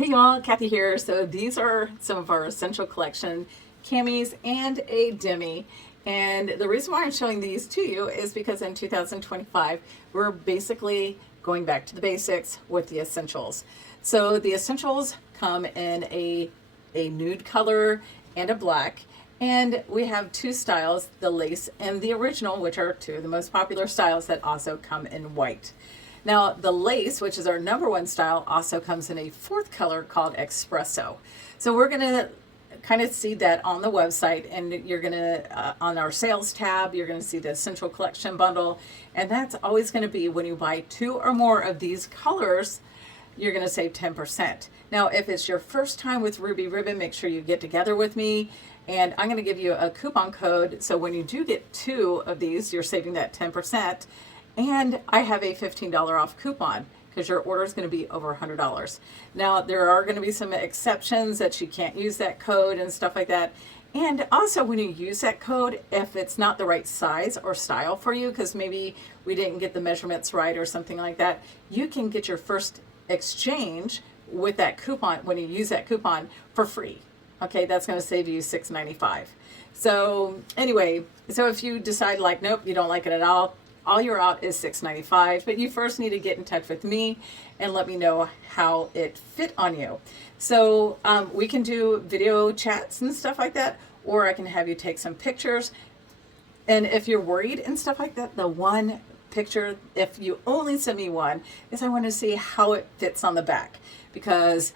Hey y'all, Kathy here. So these are some of our essential collection camis and a demi. And the reason why I'm showing these to you is because in 2025, we're basically going back to the basics with the essentials. So the essentials come in a nude color and a black. And we have two styles, the lace and the original, which are two of the most popular styles that also come in white. Now, the lace, which is our number one style, also comes in a fourth color called espresso. So we're going to kind of see that on the website, and you're going to, on our sales tab, you're going to see the Essential Collection bundle. And that's always going to be when you buy two or more of these colors, you're going to save 10%. Now, if it's your first time with Ruby Ribbon, make sure you get together with me. And I'm going to give you a coupon code. So when you do get two of these, you're saving that 10%. And I have a $15 off coupon because your order is going to be over $100. Now, there are going to be some exceptions that you can't use that code and stuff like that. And also, when you use that code, if it's not the right size or style for you, because maybe we didn't get the measurements right or something like that, you can get your first exchange with that coupon when you use that coupon for free. Okay, that's going to save you $6.95. So anyway, so if you decide like, nope, you don't like it at all you're out is $6.95, but you first need to get in touch with me and let me know how it fit on you. So we can do video chats and stuff like that, or I can have you take some pictures. And if you're worried and stuff like that, the one picture, if you only send me one, is I want to see how it fits on the back, because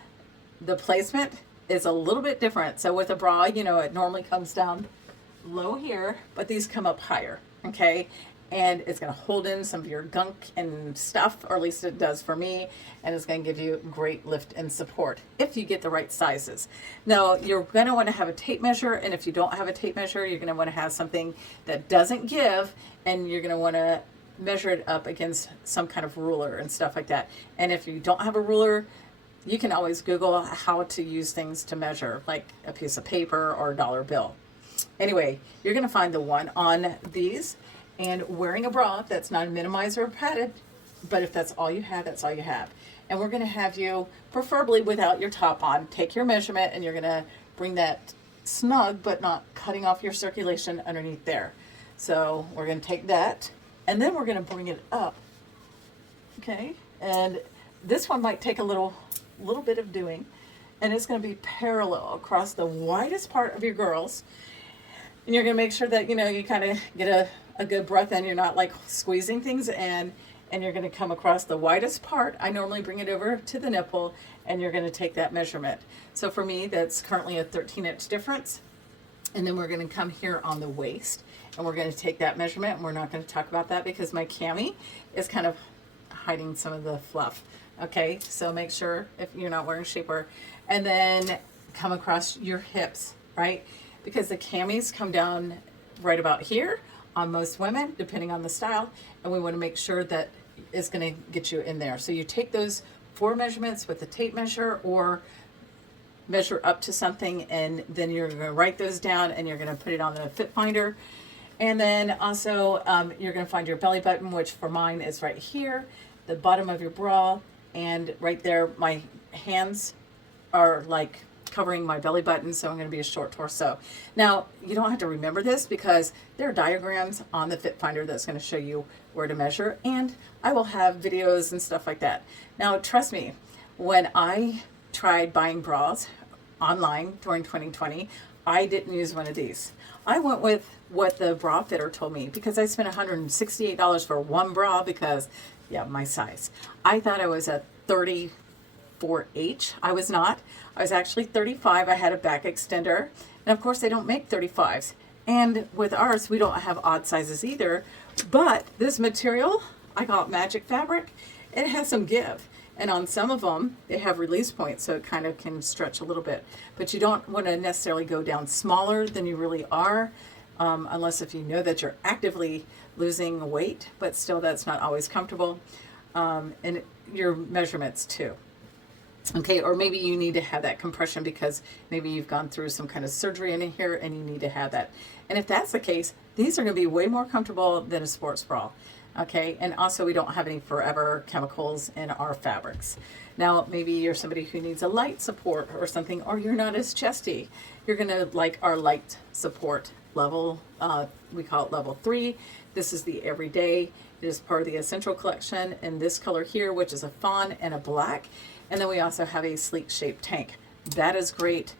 the placement is a little bit different. So with a bra, you know, it normally comes down low here, but these come up higher, okay? And it's going to hold in some of your gunk and stuff, or at least it does for me, and it's going to give you great lift and support if you get the right sizes. Now, you're going to want to have a tape measure, and if you don't have a tape measure, you're going to want to have something that doesn't give, and you're going to want to measure it up against some kind of ruler and stuff like that. And if you don't have a ruler, you can always Google how to use things to measure, like a piece of paper or a dollar bill. Anyway, you're going to find the one on these. And wearing a bra that's not minimized or padded, but if that's all you have, that's all you have. And we're going to have you, preferably without your top on, take your measurement, and you're going to bring that snug but not cutting off your circulation underneath there. So we're going to take that, and then we're going to bring it up. Okay, and this one might take a little bit of doing, and it's going to be parallel across the widest part of your girls. And you're going to make sure that, you know, you kind of get a good breath in. You're not like squeezing things in, and you're going to come across the widest part. I normally bring it over to the nipple, and you're going to take that measurement. So for me, that's currently a 13-inch difference. And then we're going to come here on the waist, and we're going to take that measurement, and we're not going to talk about that because my cami is kind of hiding some of the fluff. Okay, so make sure if you're not wearing shapewear, and then come across your hips, right? Because the camis come down right about here on most women, depending on the style, and we want to make sure that it's going to get you in there. So you take those 4 measurements with a tape measure, or measure up to something, and then you're going to write those down, and you're going to put it on the fit finder. And then also you're going to find your belly button, which for mine is right here, the bottom of your bra, and right there my hands are like covering my belly button, so I'm going to be a short torso. Now, you don't have to remember this because there are diagrams on the Fit Finder that's going to show you where to measure, and I will have videos and stuff like that. Now, trust me, when I tried buying bras online during 2020, I didn't use one of these. I went with what the bra fitter told me, because I spent $168 for one bra because, yeah, my size. I thought I was a 34H. I was not. I was actually 35. I had a back extender. And of course, they don't make 35s. And with ours, we don't have odd sizes either. But this material, I got magic fabric. It has some give. And on some of them, they have release points, so it kind of can stretch a little bit. But you don't want to necessarily go down smaller than you really are, unless if you know that you're actively losing weight, but still that's not always comfortable. And your measurements too. Okay, or maybe you need to have that compression because maybe you've gone through some kind of surgery in here and you need to have that. And if that's the case, these are going to be way more comfortable than a sports bra. Okay, and also we don't have any forever chemicals in our fabrics. Now, maybe you're somebody who needs a light support or something, or you're not as chesty. You're gonna like our light support level. We call it level 3. This is the everyday. It is part of the essential collection in this color here, which is a fawn and a black. And then we also have a sleek shaped tank. That is great.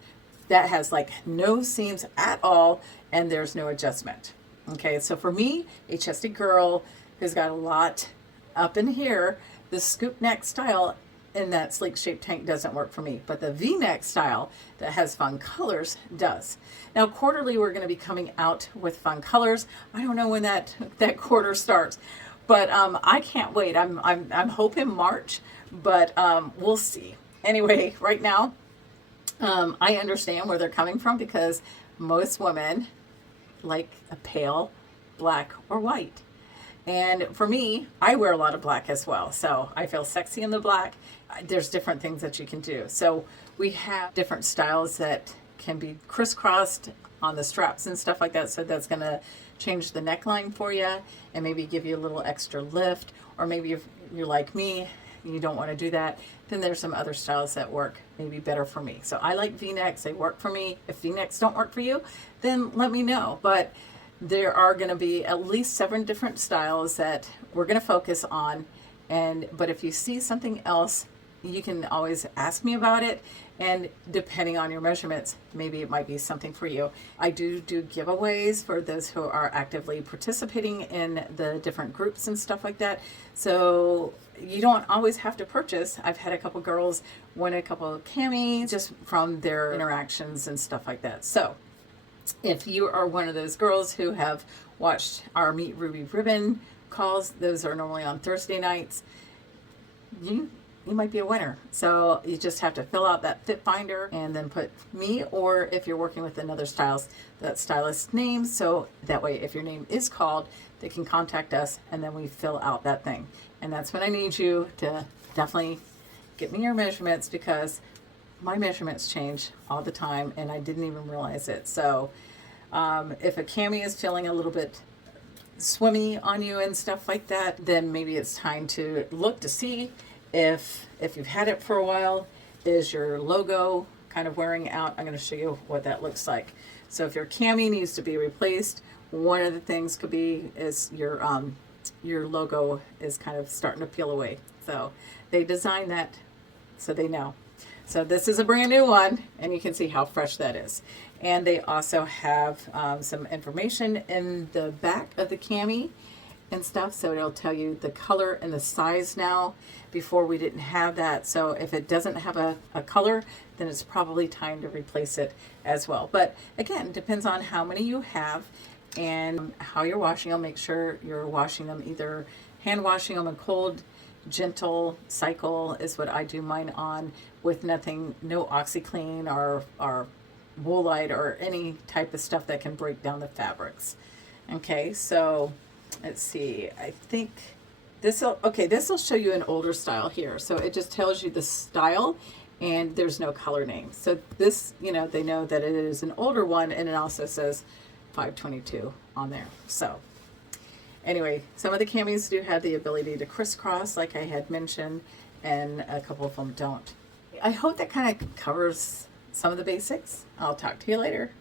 That has like no seams at all, and there's no adjustment. Okay, so for me, a chesty girl who's got a lot up in here, the scoop neck style in that sleek shaped tank doesn't work for me, but the V-neck style that has fun colors does. Now quarterly, we're going to be coming out with fun colors. I don't know when that quarter starts, but I can't wait. I'm hoping March, but we'll see. Anyway, right now, I understand where they're coming from, because most women like a pale black or white. And for me, I wear a lot of black as well. So I feel sexy in the black. There's different things that you can do. So we have different styles that can be crisscrossed on the straps and stuff like that. So that's going to change the neckline for you and maybe give you a little extra lift. Or maybe if you're like me, you don't want to do that, then there's some other styles that work maybe better for me. So I like V-necks. They work for me. If V-necks don't work for you, then let me know. But there are going to be at least 7 different styles that we're going to focus on. But if you see something else, you can always ask me about it. And depending on your measurements, maybe it might be something for you. I do giveaways for those who are actively participating in the different groups and stuff like that. So you don't always have to purchase. I've had a couple girls win a couple of Cami just from their interactions and stuff like that. So if you are one of those girls who have watched our Meet Ruby Ribbon calls, those are normally on Thursday nights, you might be a winner. So you just have to fill out that fit finder and then put me, or if you're working with another stylist, that stylist name. So that way, if your name is called, they can contact us and then we fill out that thing. And that's when I need you to definitely get me your measurements, because my measurements change all the time and I didn't even realize it. So if a cami is feeling a little bit swimmy on you and stuff like that, then maybe it's time to look to see if you've had it for a while, is your logo kind of wearing out. I'm going to show you what that looks like. So if your cami needs to be replaced, one of the things could be is your logo is kind of starting to peel away. So they designed that so they know. So this is a brand new one, and you can see how fresh that is. And they also have some information in the back of the cami and stuff, so it'll tell you the color and the size now. Before we didn't have that, so if it doesn't have a color, then it's probably time to replace it as well. But again, depends on how many you have and how you're washing them. Make sure you're washing them, either hand washing them in cold, gentle cycle is what I do mine on, with nothing, no OxyClean or Woolite or any type of stuff that can break down the fabrics. Okay, so let's see, I think this will show you an older style here. So it just tells you the style and there's no color name. So this, they know that it is an older one, and it also says 522 on there. So anyway, some of the camis do have the ability to crisscross, like I had mentioned, and a couple of them don't. I hope that kind of covers some of the basics. I'll talk to you later.